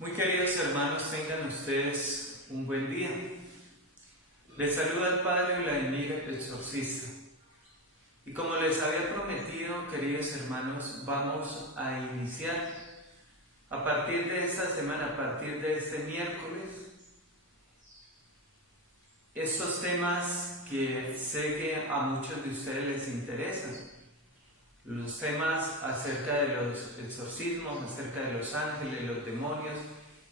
Muy queridos hermanos, tengan ustedes un buen día. Les saluda el Padre Vladimir, el exorcista. Y como les había prometido, queridos hermanos, vamos a iniciar a partir de esta semana, a partir de este miércoles, estos temas que sé que a muchos de ustedes les interesan. Los temas acerca de los exorcismos, acerca de los ángeles, los demonios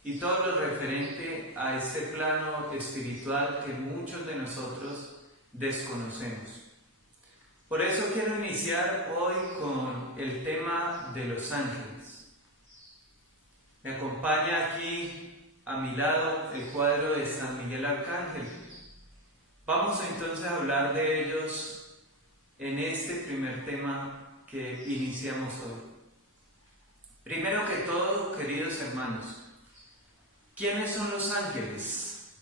y todo lo referente a ese plano espiritual que muchos de nosotros desconocemos. Por eso quiero iniciar hoy con el tema de los ángeles. Me acompaña aquí a mi lado el cuadro de San Miguel Arcángel. Vamos entonces a hablar de ellos en este primer tema que iniciamos hoy. Primero que todo, queridos hermanos, ¿quiénes son los ángeles?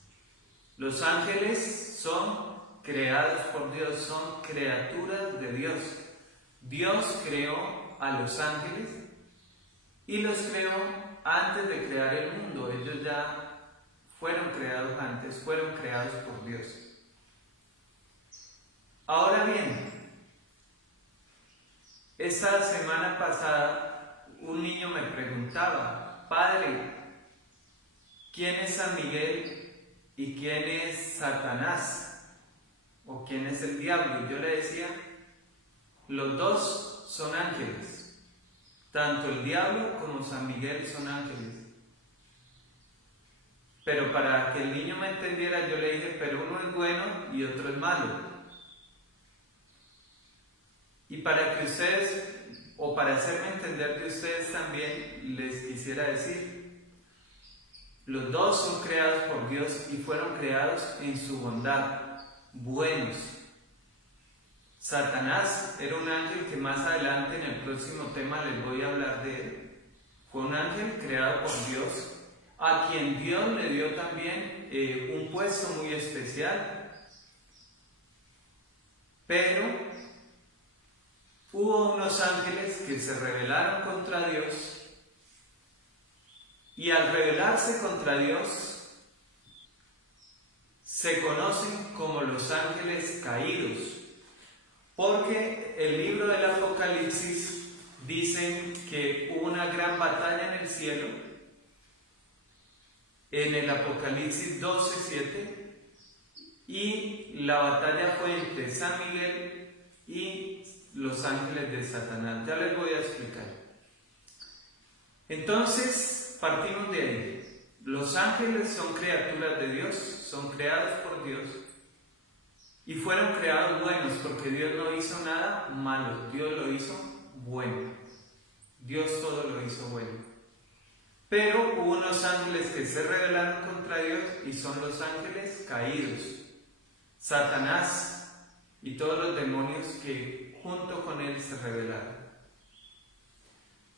Los ángeles son creados por Dios, son criaturas de Dios. Dios creó a los ángeles y los creó antes de crear el mundo. Ellos ya fueron creados antes, fueron creados por Dios. Ahora bien, esta semana pasada un niño me preguntaba: Padre, ¿quién es San Miguel y quién es Satanás? ¿O quién es el diablo? Y yo le decía, los dos son ángeles. Tanto el diablo como San Miguel son ángeles. Pero para que el niño me entendiera, yo le dije, pero uno es bueno y otro es malo. Y para que ustedes, o para hacerme entender de ustedes también, les quisiera decir, los dos son creados por Dios y fueron creados en su bondad, buenos. Satanás era un ángel que más adelante en el próximo tema les voy a hablar de él. Fue un ángel creado por Dios, a quien Dios le dio también un puesto muy especial. Pero hubo unos ángeles que se rebelaron contra Dios y al rebelarse contra Dios se conocen como los ángeles caídos, porque el libro del Apocalipsis dice que hubo una gran batalla en el cielo, en el Apocalipsis 12:7, y la batalla fue entre San Miguel y los ángeles de Satanás. Ya les voy a explicar. Entonces, partimos de ahí. Los ángeles son criaturas de Dios, son creados por Dios y fueron creados buenos, porque Dios no hizo nada malo, Dios lo hizo bueno. Dios todo lo hizo bueno. Pero hubo unos ángeles que se rebelaron contra Dios y son los ángeles caídos. Satanás y todos los demonios que junto con él se rebelaron.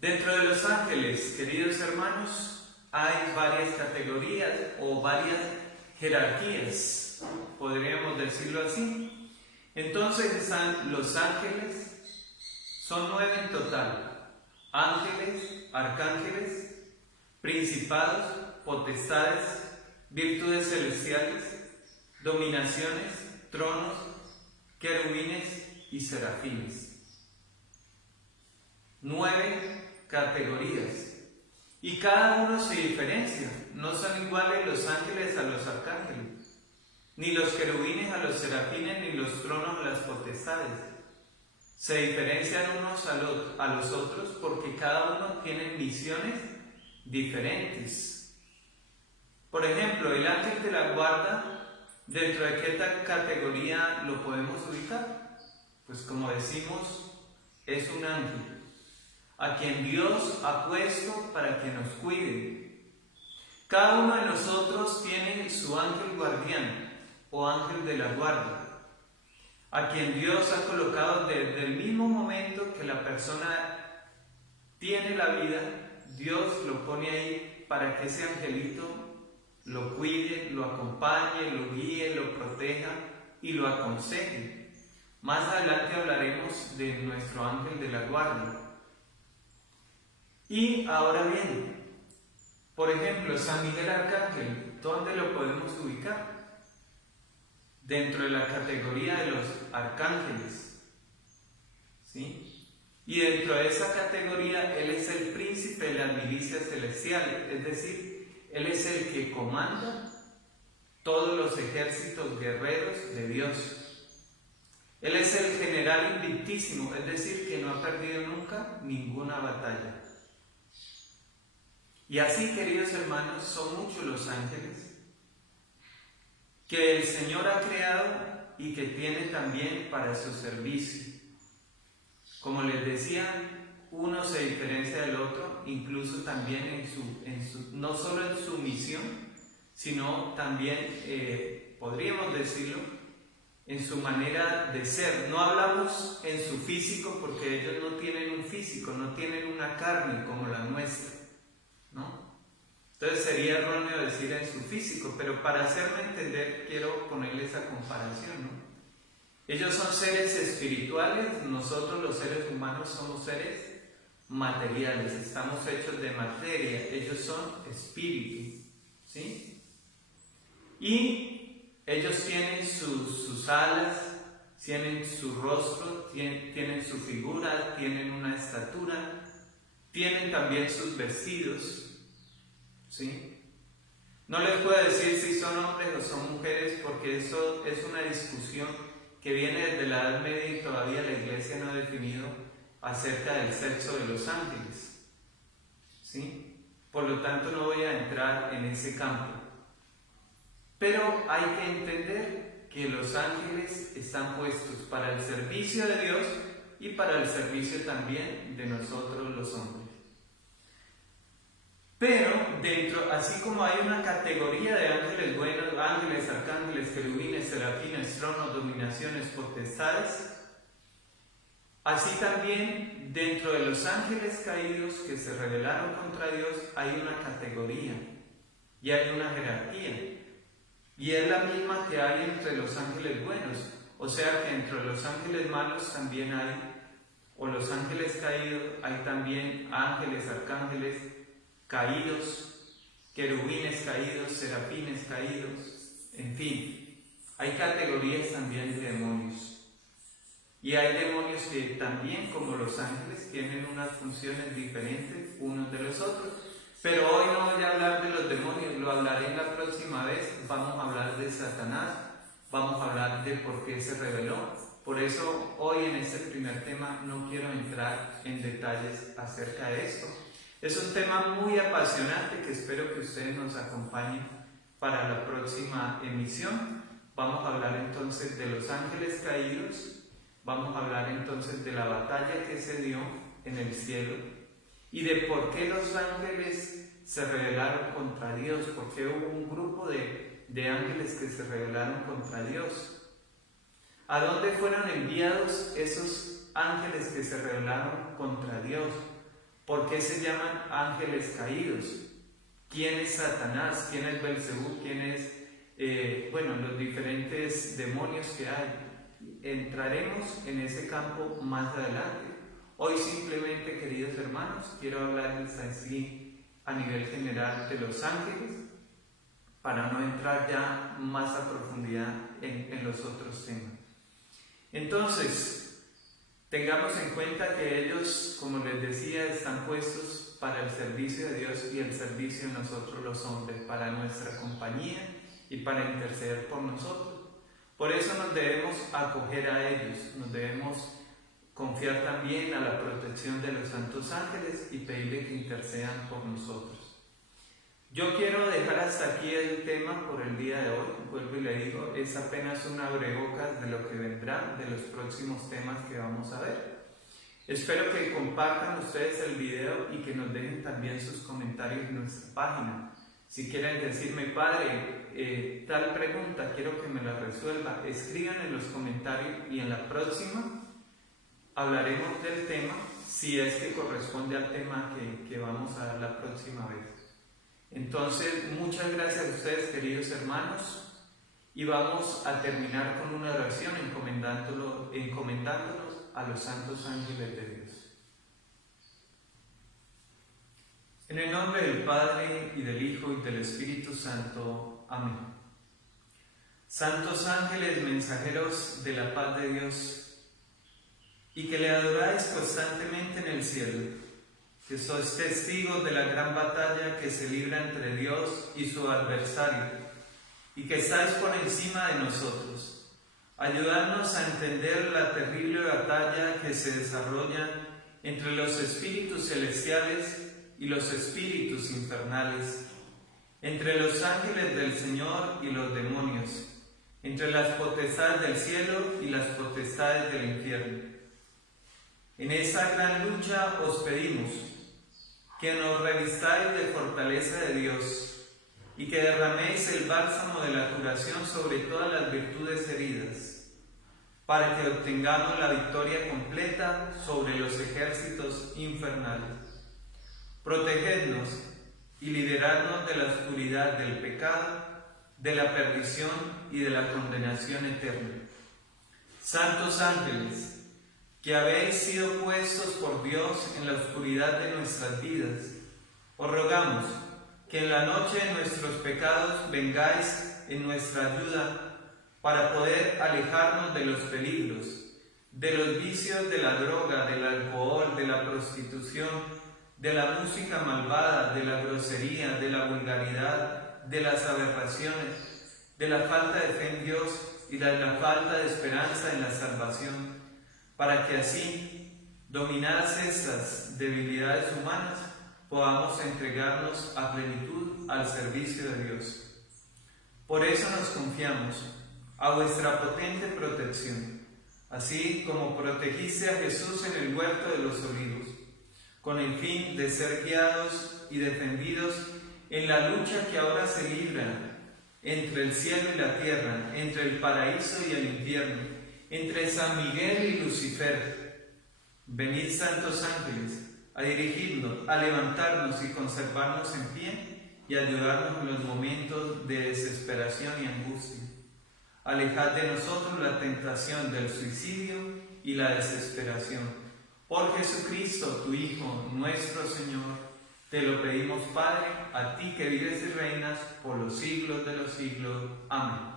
Dentro de los ángeles, queridos hermanos, hay varias categorías o varias jerarquías, podríamos decirlo así. Entonces están los ángeles, son 9 en total: ángeles, arcángeles, principados, potestades, virtudes celestiales, dominaciones, tronos, querubines y serafines. 9 categorías. Y cada uno se diferencia. No son iguales los ángeles a los arcángeles, ni los querubines a los serafines, ni los tronos a las potestades. Se diferencian unos a los otros porque cada uno tiene misiones diferentes. Por ejemplo, el ángel de la guarda, ¿dentro de qué categoría lo podemos ubicar? Pues como decimos, es un ángel a quien Dios ha puesto para que nos cuide. Cada uno de nosotros tiene su ángel guardián o ángel de la guarda, a quien Dios ha colocado desde el mismo momento que la persona tiene la vida. Dios lo pone ahí para que ese angelito lo cuide, lo acompañe, lo guíe, lo proteja y lo aconseje. Más adelante hablaremos de nuestro ángel de la guardia. Y ahora bien, Por ejemplo, San Miguel Arcángel, ¿dónde lo podemos ubicar? Dentro de la categoría de los arcángeles, ¿sí? Y dentro de esa categoría, él es el príncipe de las milicias celestiales, es decir, él es el que comanda todos los ejércitos guerreros de Dios. Él es el general invictísimo, es decir, que no ha perdido nunca ninguna batalla. Y así, queridos hermanos, son muchos los ángeles que el Señor ha creado y que tiene también para su servicio. Como les decía, uno se diferencia del otro, incluso también no solo en su misión, sino también, podríamos decirlo, en su manera de ser. No hablamos en su físico porque ellos no tienen un físico, no tienen una carne como la nuestra, ¿no? Entonces sería erróneo decir en su físico, pero para hacerme entender quiero ponerle esa comparación, ¿no? Ellos son seres espirituales, nosotros los seres humanos somos seres materiales, estamos hechos de materia, ellos son espíritu, ¿sí? Y ellos tienen sus alas, tienen su rostro, tienen su figura, tienen una estatura, tienen también sus vestidos, ¿sí? No les puedo decir si son hombres o son mujeres porque eso es una discusión que viene desde la Edad Media y todavía la Iglesia no ha definido acerca del sexo de los ángeles, ¿sí? Por lo tanto no voy a entrar en ese campo. Pero hay que entender que los ángeles están puestos para el servicio de Dios y para el servicio también de nosotros los hombres. Pero dentro, así como hay una categoría de ángeles buenos, ángeles, arcángeles, querubines, serafines, tronos, dominaciones, potestades, así también dentro de los ángeles caídos que se rebelaron contra Dios hay una categoría y hay una jerarquía. Y es la misma que hay entre los ángeles buenos. O sea que entre los ángeles malos también hay, o los ángeles caídos, hay también ángeles, arcángeles caídos, querubines caídos, serafines caídos, en fin, hay categorías también de demonios. Y hay demonios que también, como los ángeles, tienen unas funciones diferentes unos de los otros. Pero hoy no voy a hablar de los demonios, lo hablaré en la próxima vez. Vamos a hablar de Satanás, vamos a hablar de por qué se rebeló. Por eso hoy en este primer tema no quiero entrar en detalles acerca de esto. Es un tema muy apasionante que espero que ustedes nos acompañen para la próxima emisión. Vamos a hablar entonces de los ángeles caídos, vamos a hablar entonces de la batalla que se dio en el cielo y de por qué los ángeles se rebelaron contra Dios, por qué hubo un grupo de ángeles que se rebelaron contra Dios. ¿A dónde fueron enviados esos ángeles que se rebelaron contra Dios? ¿Por qué se llaman ángeles caídos? ¿Quién es Satanás? ¿Quién es Belcebú? ¿Quién es, los diferentes demonios que hay? Entraremos en ese campo más adelante. Hoy simplemente, queridos hermanos, quiero hablarles así a nivel general de los ángeles, para no entrar ya más a profundidad en los otros temas. Entonces, tengamos en cuenta que ellos, como les decía, están puestos para el servicio de Dios y el servicio de nosotros los hombres, para nuestra compañía y para interceder por nosotros. Por eso nos debemos acoger a ellos, nos debemos confiar también a la protección de los santos ángeles y pedirle que intercedan por nosotros. Yo quiero dejar hasta aquí el tema por el día de hoy. Vuelvo y le digo, es apenas un abrebocas de lo que vendrá, de los próximos temas que vamos a ver. Espero que compartan ustedes el video y que nos dejen también sus comentarios en nuestra página. Si quieren decirme, padre, tal pregunta, quiero que me la resuelva, escriban en los comentarios y en la próxima hablaremos del tema, si es que corresponde al tema que vamos a dar la próxima vez. Entonces, muchas gracias a ustedes, queridos hermanos, y vamos a terminar con una oración encomendándonos a los santos ángeles de Dios. En el nombre del Padre, y del Hijo, y del Espíritu Santo. Amén. Santos ángeles, mensajeros de la paz de Dios, y que le adoráis constantemente en el cielo, que sois testigos de la gran batalla que se libra entre Dios y su adversario, y que estáis por encima de nosotros. Ayudadnos a entender la terrible batalla que se desarrolla entre los espíritus celestiales y los espíritus infernales, entre los ángeles del Señor y los demonios, entre las potestades del cielo y las potestades del infierno. En esta gran lucha os pedimos que nos revistáis de fortaleza de Dios y que derraméis el bálsamo de la curación sobre todas las virtudes heridas, para que obtengamos la victoria completa sobre los ejércitos infernales. Protegednos y liberadnos de la oscuridad del pecado, de la perdición y de la condenación eterna. Santos ángeles, que habéis sido puestos por Dios en la oscuridad de nuestras vidas, os rogamos que en la noche de nuestros pecados vengáis en nuestra ayuda para poder alejarnos de los peligros, de los vicios de la droga, del alcohol, de la prostitución, de la música malvada, de la grosería, de la vulgaridad, de las aberraciones, de la falta de fe en Dios y de la falta de esperanza en la salvación, para que así, dominadas estas debilidades humanas, podamos entregarnos a plenitud al servicio de Dios. Por eso nos confiamos a vuestra potente protección, así como protegiste a Jesús en el huerto de los olivos, con el fin de ser guiados y defendidos en la lucha que ahora se libra entre el cielo y la tierra, entre el paraíso y el infierno, entre San Miguel y Lucifer. Venid, santos ángeles, a dirigirnos, a levantarnos y conservarnos en pie y ayudarnos en los momentos de desesperación y angustia. Alejad de nosotros la tentación del suicidio y la desesperación. Por Jesucristo, tu Hijo, nuestro Señor, te lo pedimos, Padre, a ti que vives y reinas por los siglos de los siglos. Amén.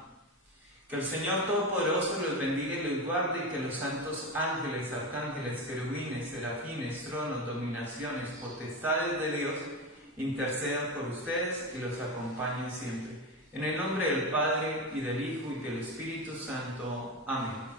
Que el Señor Todopoderoso los bendiga y los guarde, y que los santos ángeles, arcángeles, querubines, serafines, tronos, dominaciones, potestades de Dios, intercedan por ustedes y los acompañen siempre. En el nombre del Padre, y del Hijo, y del Espíritu Santo. Amén.